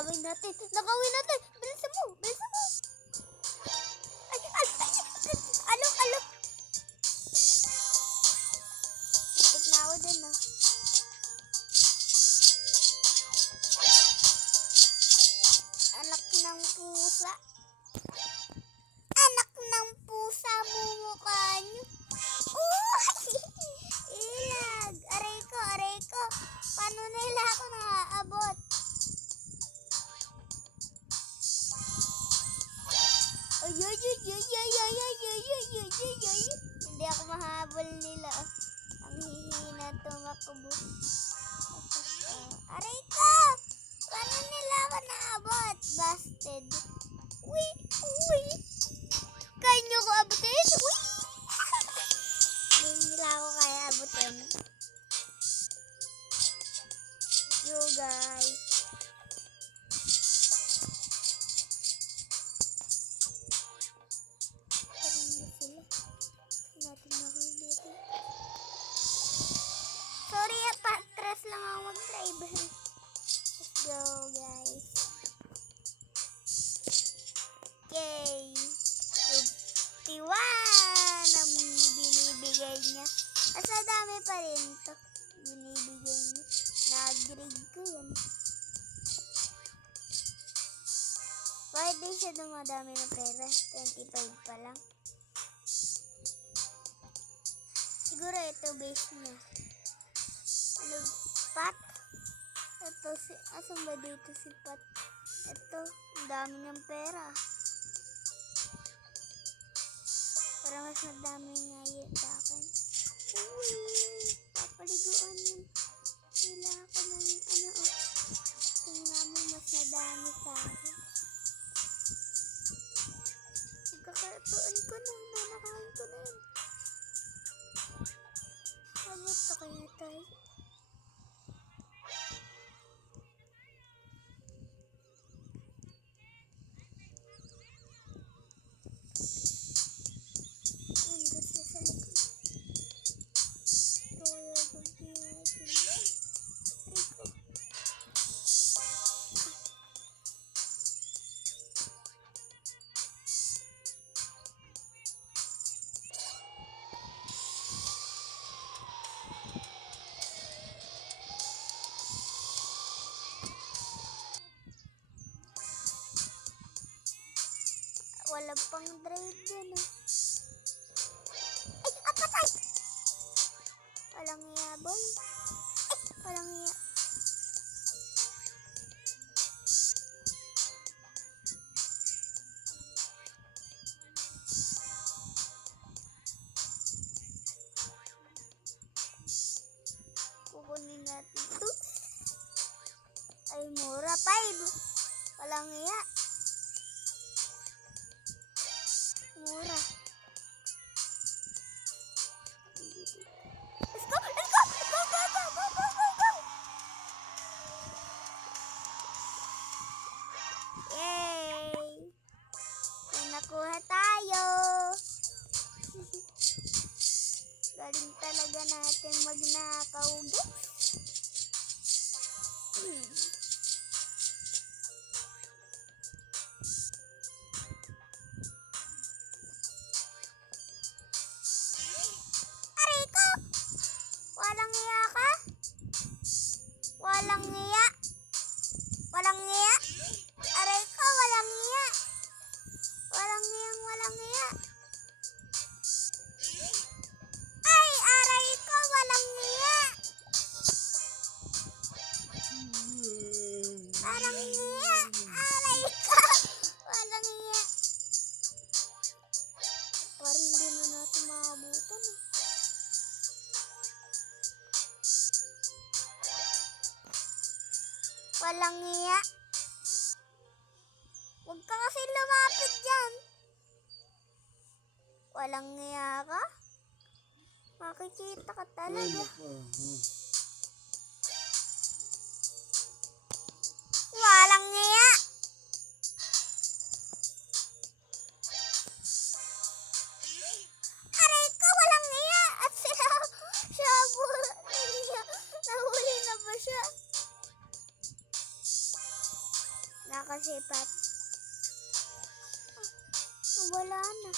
Nakawin natin. Nakawin natin. Bilisan mo. Bilisan mo. Ay, ay, ay. Alok, alok. Napit na ako din, ah. Anak ng pusa. Anak ng pusa, mumukha nyo. Ilag. Aray ko, aray ko. Paano nila ako naaabot? Ay, ay, ay, ay, ay, ay, ay, ay, ay, ay, ay. Hindi ako mahabol nila. Ang hihina tumakbo. Aray ko! Paano nila ako naabot? Busted. Uy, uy. Kaya nyo ko abutin? Uy. Hindi nila ako kaya abutin. Yo guys. Parang na sila. Natin makawin natin. Sorry, patras lang ako mag-drive. Let's go guys. Okay. 51 ang binibigay niya. Asa dami pa rin to. Binibigay niya. Na-grade ko yan. Bakit din siya dumadami ng pera? 25 pa lang. Siguro ito base niya. Ano? Pat? Ito si... Asan ba dito si Pat? Ito. Ang dami ng pera. Para mas madami nga yun sa akin. Uy! Papaliguan yun. Nila ako ng ano oh. Tingnan mo mas nadami sa akin. Magkakatuan ko na. Nanakain ko na yun. Abot to kaya tayo. Ayun gusto sa likod. Royal Gunting natin. Rico. Wala pang drive dyan ah. Ay! Apatay! Walang iya, boy. Ay! Walang iya. Kukunin natin ito. Ay, mura. 5. Walang iya. Mura. Let's go! Let's go! Go, go, go, go, go, go, go! Yay! May nakuha tayo! Galing talaga natin magnakaw, guys. Aray ko! Walang iya ka? Walang iya? Walang iya? Aray ko, walang iya. Walang iyang walang iya. Ay, aray ko, walang iya. Walang iya. Aray ko, walang iya. Parang hindi na natin maabutan. Walang iya. Huwag ka kasi lumapit dyan. Walang iya ka? Makikita ka talaga. Walang iya. Aray ko, walang iya. At siya nahuli na ba siya? sipat. Wala na.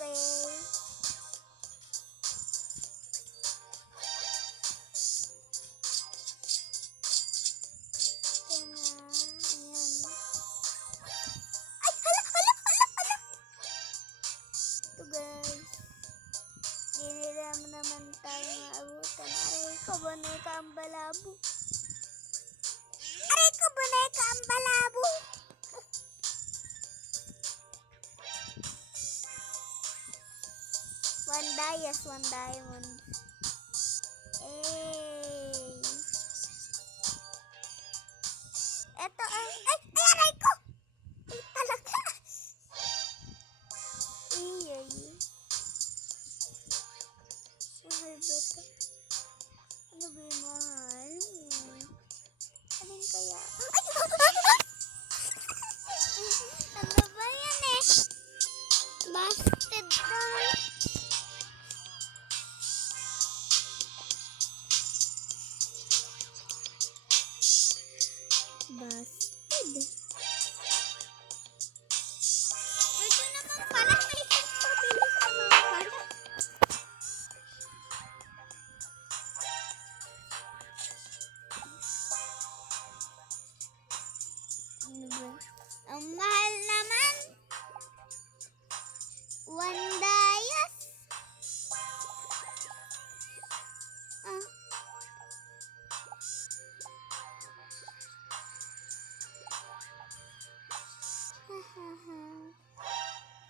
Okay. Ito na. Ayan. Ay! Hala! Hala! Hala! Hala! Ito guys. Di nila naman tayo maabutan. Aray ko, boneka ang balabo. Aray ko, boneka ang balabo. One dias, one diamond. Hey. Eto ay, aray ko! Ay, talaga. Iyay. Mahal ba ito? Ano ba yung mahal? Alin kaya? Ay! Ano ba yan eh? Busted ka. Busted. Ito naman pala. May pagpapili sa mga pala. Ano ba? Ang mahal naman. One dias. Ah. Hahaha.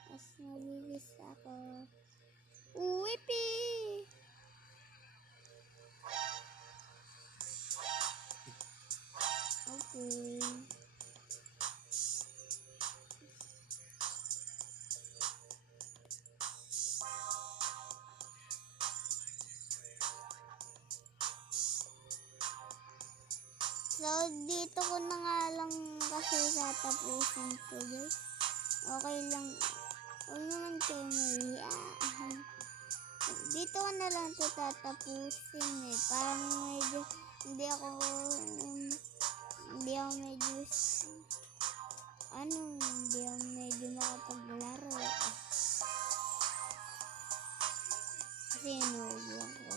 Mas mabilis ako. Uwipi! Okay. So, dito ko na nga lang kasi tatapusin ko, guys. Okay lang. Huwag naman kayo mahiya. Dito ko na lang ito tatapusin eh. Parang medyo, hindi ako medyo makapaglaro. Kasi inuubo ako.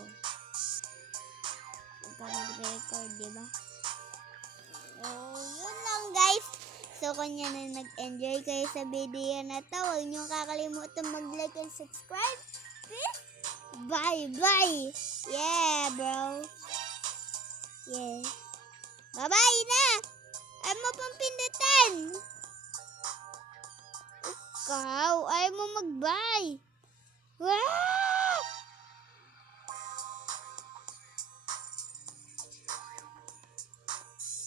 Huwag mag-record, diba? So, yun lang guys. So, kung yan na nag-enjoy kayo sa video na to, huwag nyo kakalimutan mag-like and subscribe. Please. Bye-bye. Yeah, bro. Yeah. Bye-bye na. Ayaw mo pang pindutan. Ikaw, ayaw mo mag-bye. Wow!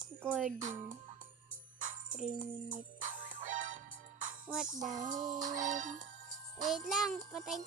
Recording. 3 minutes. What the hell? Wait lang, patay